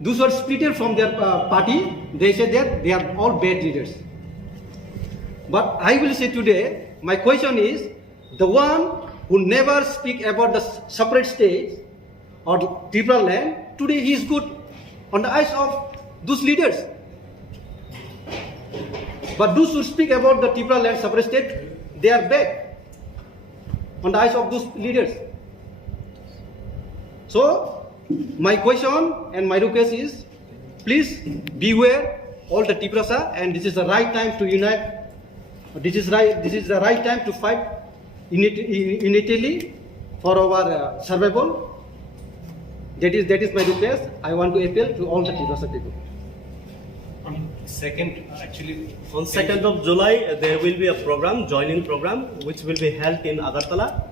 Those who are splitted from their party, they say that they are all bad leaders. But I will say today, my question is, the one who never speak about the separate states or Tipra land, today he is good on the eyes of those leaders. But those who speak about the Tipra land separate state, they are bad on the eyes of those leaders. So, my question and my request is, please beware all the Tiprasa, and this is the right time to unite. This is the right time to fight unitedly for our survival. That is my request. I want to appeal to all the Tiprasa people. On 2nd of July, there will be a program, joining program, which will be held in Agartala.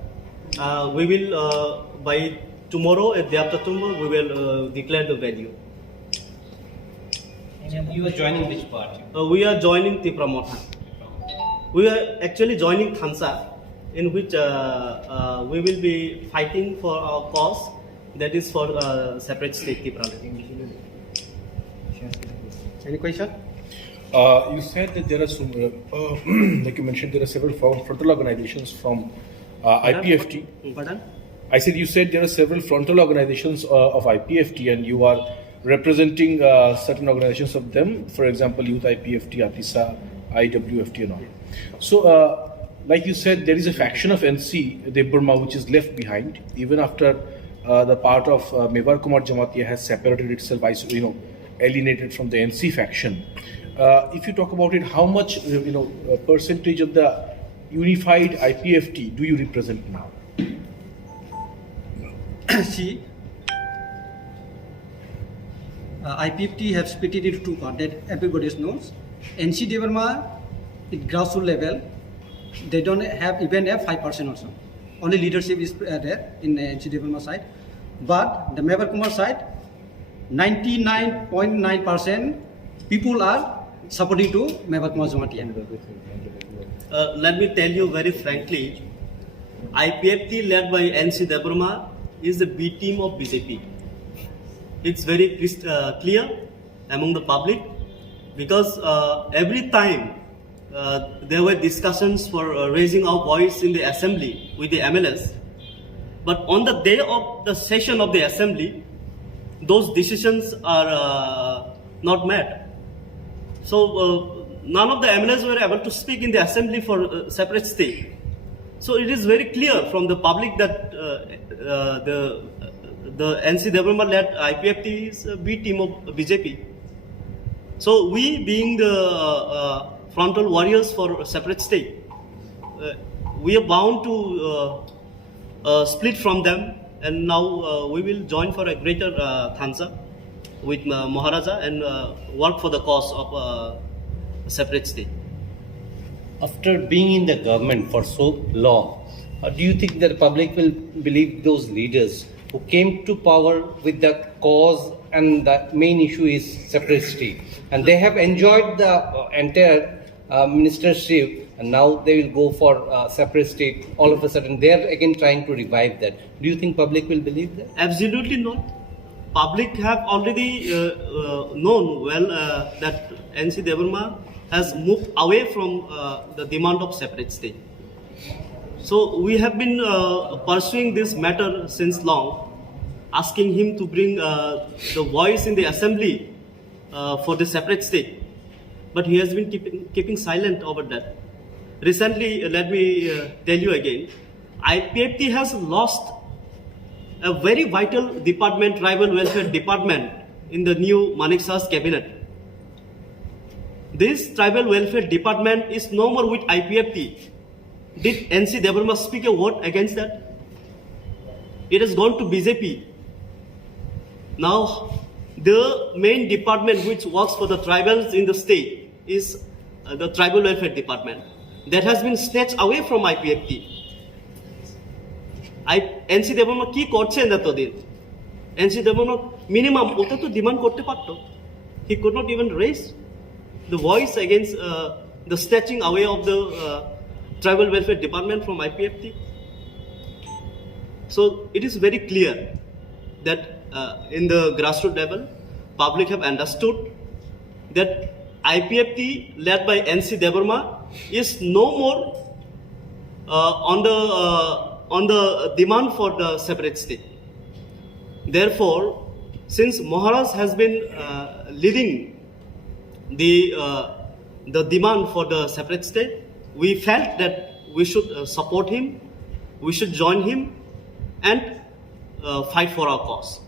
We will by tomorrow, at the after tomorrow, we will declare the venue. You are joining which party? We are joining Tipra Motha. We are actually joining Khansa, in which we will be fighting for our cause, that is for separate state Tipra. Any question? You said that there are some, like you mentioned, there are several frontal organizations from Ipft. Pardon? I said you said there are several frontal organizations of Ipft, and you are representing certain organizations of them. For example, Youth Ipft, Atisa, IWFT, and all. So, like you said, there is a faction of NC, the Burma, which is left behind, even after the part of Mebar Jamatia has separated itself, alienated from the NC faction. If you talk about it, how much percentage of the unified Ipft do you represent now? See, Ipft have split it into two parts that everybody knows. NC Burma, at grassroots level, they don't even have 5% also. Only leadership is there in NC Burma side. But the Mebar Kumar side, 99.9% people are supporting to Mebar Kumar Jamatia. Let me tell you very frankly, Ipft led by NC Burma is the B team of BJP. It's very clear among the public, because every time there were discussions for raising our voice in the assembly with the MLS, but on the day of the session of the assembly, those decisions are not met. So none of the MLAs were able to speak in the assembly for separate state. So it is very clear from the public that the NC Burma led Ipft is a B team of BJP. So we, being the frontal warriors for a separate state, we are bound to split from them, and now we will join for a greater Khansa with Maharaja and work for the cause of a separate state. After being in the government for so long, do you think that the public will believe those leaders who came to power with the cause and the main issue is separate state, and they have enjoyed the entire ministership, and now they will go for separate state, all of a sudden they are again trying to revive that? Do you think public will believe that? Absolutely not. Public have already known well that NC Burma has moved away from the demand of separate state. So we have been pursuing this matter since long, asking him to bring the voice in the assembly for the separate state. But he has been keeping silent over that. Recently, let me tell you again, Ipft has lost a very vital department, tribal welfare department, in the new Manik Shah's cabinet. This tribal welfare department is no more with Ipft. Did NC Burma speak a word against that? It has gone to BJP. Now, the main department which works for the tribals in the state is the tribal welfare department. That has been snatched away from Ipft. NC Burma কি করছেন এতদিন? NC Burma minimum ওটা তো demand করতে পারতো. He could not even raise the voice against the snatching away of the tribal welfare department from Ipft. So it is very clear that in the grassroots level, public have understood that IPFT led by NC Devarma is no more on the demand for the separate state. Therefore, since Maharaj has been leading the demand for the separate state, we felt that we should support him, we should join him and fight for our cause.